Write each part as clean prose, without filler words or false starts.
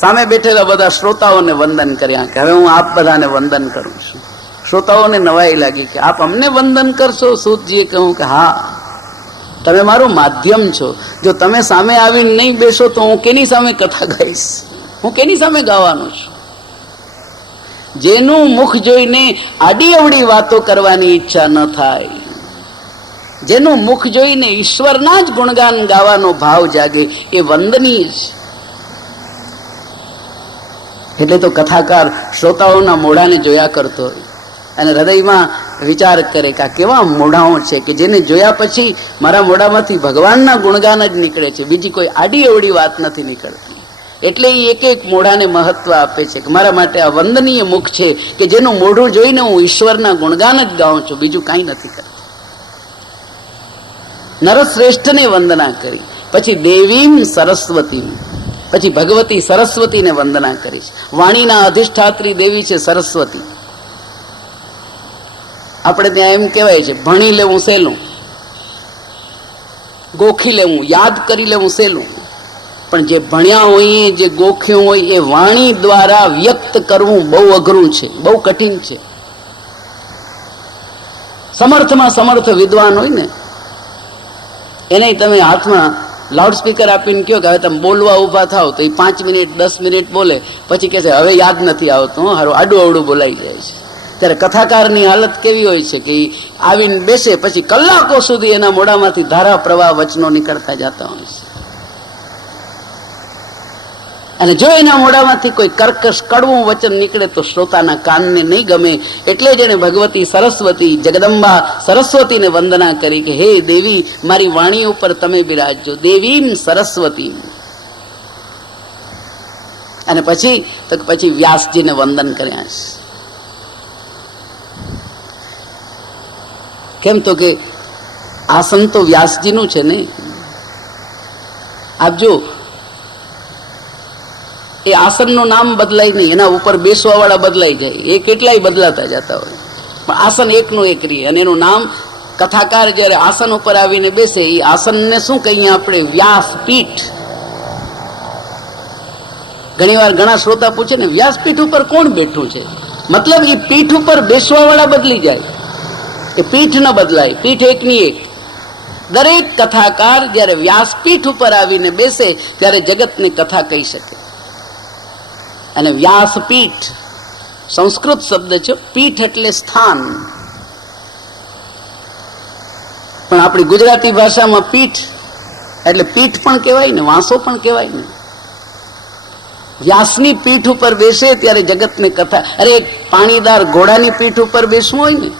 સામે બેઠેલા બધા શ્રોતાઓને વંદન કર્યા કે હવે હું આપ બધાને વંદન કરું છું. શ્રોતાઓને નવાઈ લાગી કે આપ અમને વંદન કરશો? સૂતજીએ કહ્યું કે હા, તમે મારું માધ્યમ છો. જો તમે સામે આવીને નહીં બેસો તો હું કેની સામે કથા ગાઈશ? હું કેની સામે ગાવાનો છું? જેનું મુખ જોઈને આડી અવડી વાતો કરવાની ઈચ્છા ન થાય, જેનું મુખ જોઈને ઈશ્વરના જ ગુણગાન ગાવાનો ભાવ જાગે, એ વંદનીય છે. એટલે તો કથાકાર શ્રોતાઓના મોઢાને જોયા કરતો હોય અને હૃદયમાં વિચાર કરે કે આ કેવા મોઢાઓ છે કે જેને જોયા પછી મારા મોઢામાંથી ભગવાનના ગુણગાન જ નીકળે છે, બીજી કોઈ આડી અવડી વાત નથી નીકળતી. એટલે એ એક એક મોઢાને મહત્વ આપે છે કે મારા માટે આ વંદનીય મુખ છે કે જેનું મોઢું જોઈને હું ઈશ્વરના ગુણગાન જ ગાઉં છું, બીજું કાંઈ નથી કરતી. નરશ્રેષ્ઠને વંદના કરી, પછી દેવીમ સરસ્વતી, પછી ભગવતી સરસ્વતીને વંદના કરી છે. વાણીના અધિષ્ઠાત્રી દેવી છે સરસ્વતી. આપણે ત્યાં એમ કહેવાય છે ભણી લેવું સહેલું, ગોખી લેવું, યાદ કરી લેવું સહેલું, પણ જે ભણ્યા હોય, જે ગોખ્યું હોય, એ વાણી દ્વારા વ્યક્ત કરવું બહુ અઘરું છે, બહુ કઠિન છે. સમર્થમાં સમર્થ વિદ્વાન હોય ને એને તમે હાથમાં લાઉડસ્પીકર આપીને કહો કે હવે તમે બોલવા ઊભા થાવ તો એ 5 મિનિટ 10 મિનિટ બોલે, પછી કહે છે હવે યાદ નથી આવતું, હારું આડું અવડું બોલાઈ જાય છે. ત્યારે કથાકારની હાલત કેવી હોય છે કે આવીને બેસે પછી કલાકો સુધી એના મોઢામાંથી ધારા પ્રવાહ વચનો નીકળતા જતા હોય છે. અને જો એના મોઢામાંથી કોઈ કર્કશ કડવું વચન નીકળે તો શ્રોતાના કાનને નહીં ગમે. એટલે જ એને ભગવતી સરસ્વતી, જગદંબા સરસ્વતીને વંદના કરી કે હે દેવી, મારી વાણી ઉપર તમે બિરાજજો, દેવીમ સરસ્વતી. અને પછી વ્યાસજીને વંદન કર્યા છે. કેમ તો કે આસન તો વ્યાસજીનું છે ને. આપ જો એ આસનનું નામ બદલાય નહીં, એના ઉપર બેસવા વાળા બદલાઈ જાય, એ કેટલાય બદલાતા જતા હોય, પણ આસન એકનું એક રહે. અને એનું નામ કથાકાર જયારે આસન ઉપર આવીને બેસે એ આસનને શું કહીએ આપણે? વ્યાસપીઠ. ઘણી વાર ઘણા શ્રોતા પૂછે ને વ્યાસપીઠ ઉપર કોણ બેઠું છે? મતલબ એ પીઠ ઉપર બેસવા વાળા બદલી જાય, એ પીઠ ન બદલાય, પીઠ એકની એક. દરેક કથાકાર જયારે વ્યાસપીઠ ઉપર આવીને બેસે ત્યારે જગતની કથા કહી શકે. અને વ્યાસપીઠ સંસ્કૃત શબ્દ છે, પીઠ એટલે સ્થાન. પણ આપણી ગુજરાતી ભાષામાં પીઠ એટલે પીઠ પણ કહેવાય ને, વાંસો પણ કહેવાય ને. વ્યાસની પીઠ ઉપર બેસે ત્યારે જગતની કથા. અરે એક પાણીદાર ઘોડાની પીઠ ઉપર બેસવું હોય ને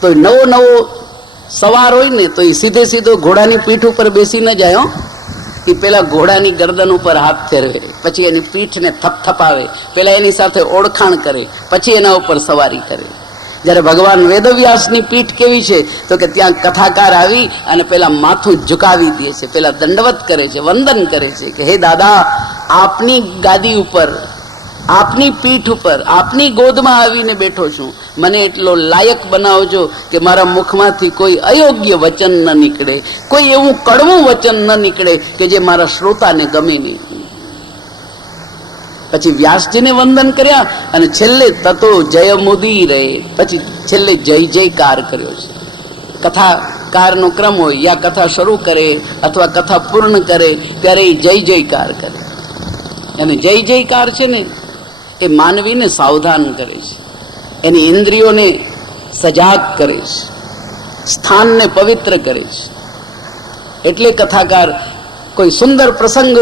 તો નવો સવાર હોય ને તો એ સીધો ઘોડાની પીઠ ઉપર બેસી ન જાય. એ પેલા ઘોડાની ગરદન ઉપર હાથ ફેરવે, પછી એની પીઠને થપથપાવે, પેલા એની સાથે ઓળખાણ કરે, પછી એના ઉપર સવારી કરે. જયારે ભગવાન વેદવ્યાસની પીઠ કેવી છે તો કે ત્યાં કથાકાર આવી અને પેલા માથું ઝુકાવી દે છે, પેલા દંડવત કરે છે, વંદન કરે છે કે હે દાદા, આપની ગાદી ઉપર, આપની પીઠ ઉપર, આપની ગોદમાં આવીને બેઠો છું, મને એટલો લાયક બનાવજો કે મારા મુખમાંથી કોઈ અયોગ્ય વચન ન નીકળે, કોઈ એવું કડવું વચન ન નીકળે કે જે મારા શ્રોતાને ગમે નહીં. પછી વ્યાસજીને વંદન કર્યા અને છેલ્લે તતો જય મુદી રહે, પછી છેલ્લે જય જયકાર કર્યો છે. કથાકારનો ક્રમ હોય, યા કથા શરૂ કરે અથવા કથા પૂર્ણ કરે ત્યારે એ જય જયકાર કરે. અને જય જયકાર છે ને એ માનવીને સાવધાન કરે છે, એની ઇન્દ્રિયોને સજાગ કરે છે, સ્થાનને પવિત્ર કરે છે. એટલે કથાકાર કોઈ સુંદર પ્રસંગ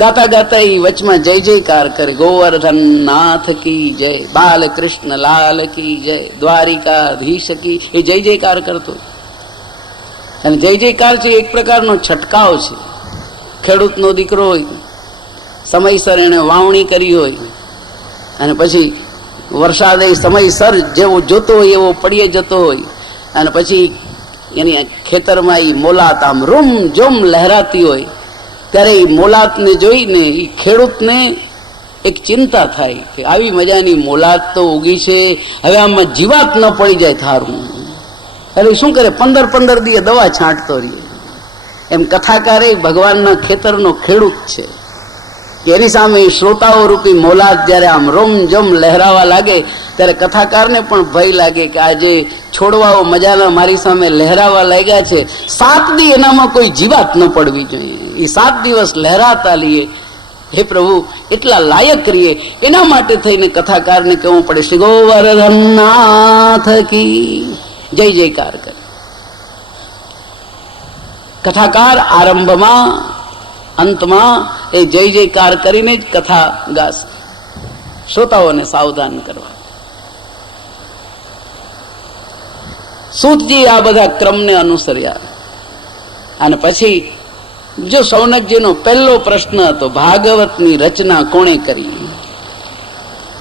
ગાતા ગાતા એ વચમાં જય જયકાર કરે. ગોવર્ધન નાથ કી જય, બાલકૃષ્ણ લાલ કી જય, દ્વારિકાધીશ કી, એ જય જયકાર કરતો. અને જય જયકાર છે એક પ્રકારનો છટકાવ છે. ખેડૂતનો દીકરો હોય, સમયસર એને વાવણી કરી હોય અને પછી વરસાદ સમયસર જેવો જોતો હોય એવો પડીએ જતો હોય અને પછી એની ખેતરમાં એ મોલાત આમ રૂમ જોમ લહેરાતી હોય, ત્યારે એ મોલાતને જોઈને એ ખેડૂતને એક ચિંતા થાય કે આવી મજાની મોલાત તો ઉગી છે, હવે આમાં જીવાત ન પડી જાય થારું. એટલે શું કરે? 15 દિવસે દવા છાંટતો રહીએ. એમ કથાકાર એ ભગવાનના ખેતરનો ખેડૂત છે. કે એની સામે શ્રોતાઓ રૂપી મોલાદ જ્યારે આમ રોમજમ લહેરાવા લાગે ત્યારે કથાકારને પણ ભય લાગે કે આ જે છોડવાઓ મજાના મારી સામે લહેરાવા લાગ્યા છે, 7 દી એનામાં કોઈ જીવાત ન પડવી જોઈએ, એ 7 દિવસ લહેરાતા લઈએ. હે પ્રભુ, એટલા લાયક રહીએ, એના માટે થઈને કથાકારને કહેવું પડે શ્રી ગોવર્ધનનાથ કી જય જયકાર કરે. કથાકાર આરંભમાં અંતમાં એ જય જયકાર કરીને જ કથા ગાશે, શ્રોતાઓને સાવધાન કરવા. સૂતજી આ બધા ક્રમને અનુસર્યા. અને પછી જો શૌનકજીનો પહેલો પ્રશ્ન હતો, ભાગવતની રચના કોણે કરી?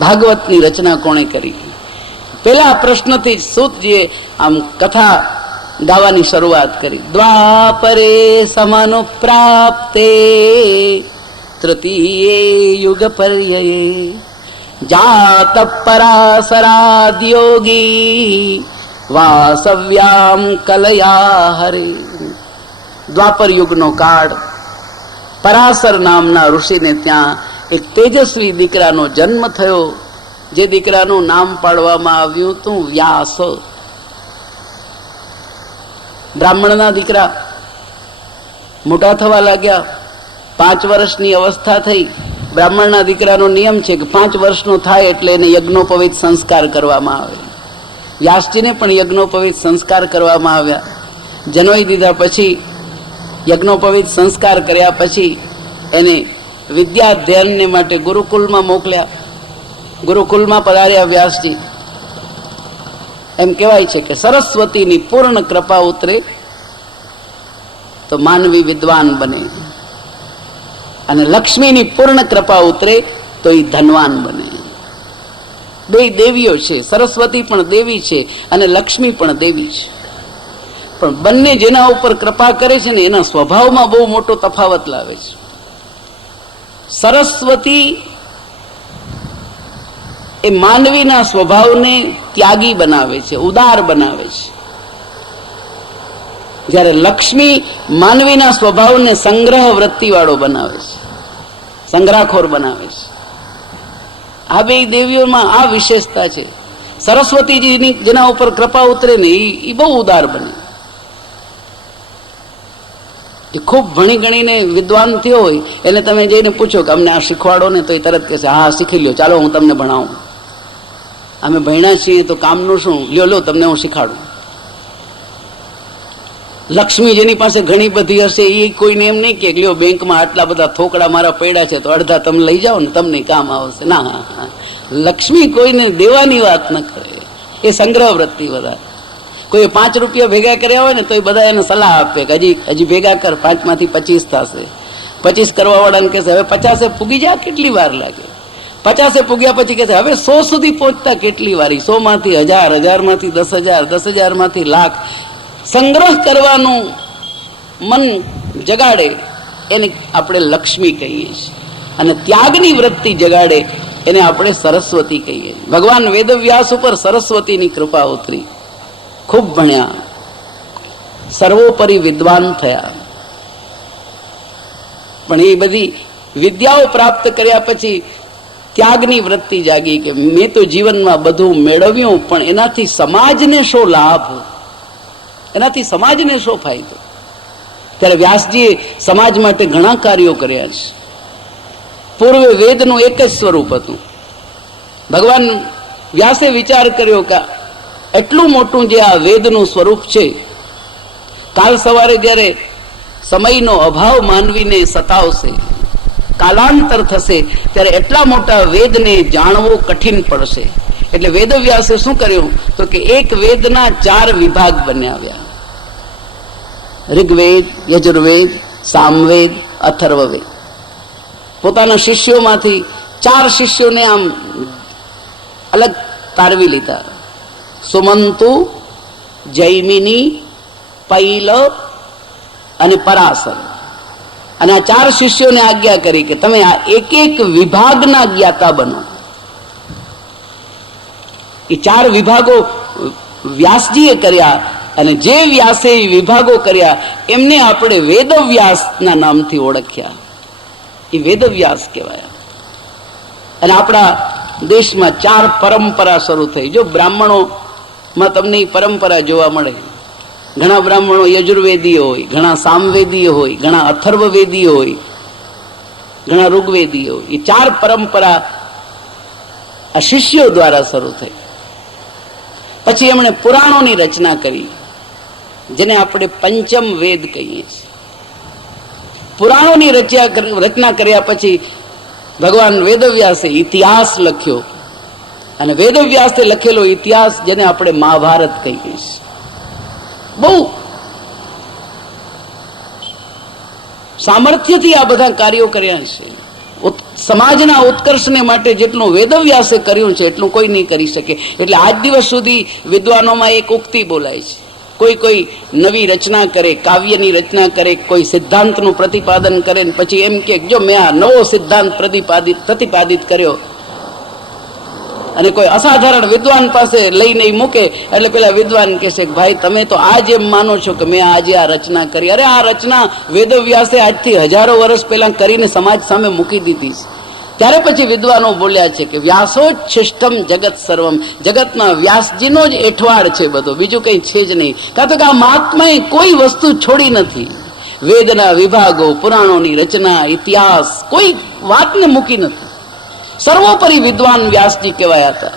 ભાગવતની રચના કોણે કરી? પેલા પ્રશ્નથી જ સૂતજીએ આમ કથા ગાવાની શરૂઆત કરી. દ્વાપરે સમાનુપ્રાપ્તે તૃતીયે યુગ પર્યયે જાત પરાસરાદ્યોગી વાસવ્યામ કલયા હરે. દ્વાપર યુગનો કાળ, પરાસર નામના ઋષિને ત્યાં એક તેજસ્વી દીકરાનો જન્મ થયો, જે દીકરાનું નામ પાડવામાં આવ્યું હતું વ્યાસ. બ્રાહ્મણના દીકરા મોટા થવા લાગ્યા, 5 વર્ષની અવસ્થા થઈ. બ્રાહ્મણના દીકરાનો નિયમ છે કે 5 વર્ષનો થાય એટલે એને યજ્ઞોપવિત સંસ્કાર કરવામાં આવે. વ્યાસજીને પણ યજ્ઞોપવિત સંસ્કાર કરવામાં આવ્યા. જનોઈ દીધા પછી, યજ્ઞોપવિત સંસ્કાર કર્યા પછી એને વિદ્યાધ્યયનને માટે ગુરુકુલમાં મોકલ્યા. ગુરુકુલમાં પધાર્યા વ્યાસજી. એમ કહેવાય છે કે સરસ્વતીની પૂર્ણ કૃપા ઉતરે તો માનવી વિદ્વાન બને, અને લક્ષ્મીની પૂર્ણ કૃપા ઉતરે તો એ ધનવાન બને. બે દેવીઓ છે, સરસ્વતી પણ દેવી છે અને લક્ષ્મી પણ દેવી છે. પણ બંને જેના ઉપર કૃપા કરે છે ને એના સ્વભાવમાં બહુ મોટો તફાવત લાવે છે. સરસ્વતી એ માનવીના સ્વભાવને ત્યાગી બનાવે છે, ઉદાર બનાવે છે, જ્યારે લક્ષ્મી માનવીના સ્વભાવને સંગ્રહ વૃત્તિ વાળો બનાવે છે, સંગ્રહખોર બનાવે છે. આ બે દેવીઓમાં આ વિશેષતા છે. સરસ્વતીજીની જેના ઉપર કૃપા ઉતરે ને એ બહુ ઉદાર બને. એ ખૂબ ભણી ગણીને વિદ્વાન થયો હોય, એને તમે જઈને પૂછો કે અમને આ શીખવાડો ને, તો એ તરત કહેશે હા શીખી લ્યો, ચાલો હું તમને ભણાવું. અમે ભણ્યા છીએ તો કામનું શું, લ્યો તમને હું શીખાડું. લક્ષ્મી જેની પાસે ઘણી બધી હશે એ કોઈને એમ નહીં કે લ્યો બેંકમાં આટલા બધા થોકડા મારા પડ્યા છે તો અડધા તમે લઈ જાઓ ને તમને કામ આવશે. ના, લક્ષ્મી કોઈને દેવાની વાત ન કરે, એ સંગ્રહ વૃત્તિ વધારે. કોઈ 5 રૂપિયા ભેગા કર્યા હોય ને તો એ બધા એને સલાહ આપે કે હજી ભેગા કર, 5 માંથી 25 થશે. 25 કરવા વાળાને કહેશે હવે 50 પૂગી જા, કેટલી વાર લાગે? 50 પૂગ્યા પછી કહેશે હવે 100 સુધી પહોંચતા કેટલી વારી? 100 માંથી 1000, 1000 માંથી 10,000, 10,000 માંથી લાખ. સંગ્રહ કરવાનું મન જગાડે એને આપણે લક્ષ્મી કહીએ છીએ, અને ત્યાગની વૃત્તિ જગાડે એને આપણે સરસ્વતી કહીએ. ભગવાન વેદવ્યાસ ઉપર સરસ્વતીની કૃપા ઉતરી, ખૂબ ભણ્યા, સર્વોપરી વિદ્વાન થયા. પણ એ બધી વિદ્યાઓ પ્રાપ્ત કર્યા પછી ત્યાગની વૃત્તિ જાગી કે મેં તો જીવનમાં બધું મેળવ્યું, પણ એનાથી સમાજને શો લાભ, એનાથી સમાજને શો ફાયદો? ત્યારે વ્યાસજીએ સમાજ માટે ઘણા કાર્યો કર્યા છે. પૂર્વે વેદનું એક જ સ્વરૂપ હતું. ભગવાન વ્યાસે વિચાર કર્યો કે એટલું મોટું જે આ વેદનું સ્વરૂપ છે, કાલ સવારે જ્યારે સમયનો અભાવ માનવીને સતાવશે, કાલાંતર થશે, ત્યારે એટલા મોટા વેદને જાણવો કઠિન પડશે. એટલે વેદવ્યાસે શું કર્યું તો કે એક વેદના 4 વિભાગ બનાવ્યા: ઋગ્વેદ, યજુર્વેદ, સામવેદ, અથર્વવેદ. પોતાના શિષ્યોમાંથી 4 શિષ્યોને આમ અલગ તારવી લીધા: સુમંતુ, જૈમિની, પૈલ અને પરાસર. અને આ 4 શિષ્યોને આજ્ઞા કરી કે તમે આ એક એક વિભાગના જ્ઞાતા બનો. એ 4 વિભાગો વ્યાસજીએ કર્યા, અને જે વ્યાસે વિભાગો કર્યા એમને આપણે વેદવ્યાસના નામથી ઓળખ્યા. એ વેદવ્યાસ કહેવાયા. અને આપણા દેશમાં 4 પરંપરા શરૂ થઈ. જો બ્રાહ્મણોમાં તમને પરંપરા જોવા મળે. ઘણા બ્રાહ્મણો યજુર્વેદીય હોય, ઘણા સામવેદીય હોય, ઘણા અથર્વવેદીય હોય, ઘણા ઋગ્વેદીય હોય. એ 4 પરંપરા આ શિષ્યો દ્વારા શરૂ થઈ. પછી એમણે પુરાણોની રચના કરી, જેને આપણે પંચમ વેદ કહીએ છીએ. પુરાણોની રચના કર્યા પછી ભગવાન વેદવ્યાસે ઇતિહાસ લખ્યો, અને વેદવ્યાસે લખેલો ઇતિહાસ જેને આપણે મહાભારત કહીએ છીએ. બહુ સામર્થ્યથી આ બધા કાર્યો કર્યા છે. સમાજના ઉત્કર્ષને માટે જેટલું વેદવ્યાસે કર્યું છે એટલું કોઈ નહીં કરી શકે. એટલે આજ દિવસ સુધી વિદ્વાનોમાં એક ઉક્તિ બોલાય છે. કોઈ નવી રચના કરે, કાવ્યની રચના કરે, કોઈ સિદ્ધાંતનું પ્રતિપાદન કરે, પછી એમ કે જો મેં આ નવો સિદ્ધાંત પ્રતિપાદિત કર્યો, અને કોઈ અસાધારણ વિદ્વાન પાસે લઈને મૂકે એટલે પેલા વિદ્વાન કહેશે કે ભાઈ તમે તો આજ એમ માનો છો કે મેં આજે આ રચના કરી. અરે આ રચના વેદવ્યાસે આજથી હજારો વર્ષ પહેલા કરીને સમાજ સામે મૂકી દીધી છે. ત્યારે પછી વિદ્વાનો બોલ્યા છે કે વ્યાસોચ્છિષ્ટમ જગત સર્વમ, જગતમાં વ્યાસજીનો જ એઠવાડ છે બધો, બીજું કંઈ છે જ નહીં. કારણ કે આ મહાત્માએ કોઈ વસ્તુ છોડી નથી. વેદના વિભાગો, પુરાણોની રચના, ઇતિહાસ, કોઈ વાતને મૂકી નથી. સર્વોપરી વિદ્વાન વ્યાસજી કહેવાયા હતા.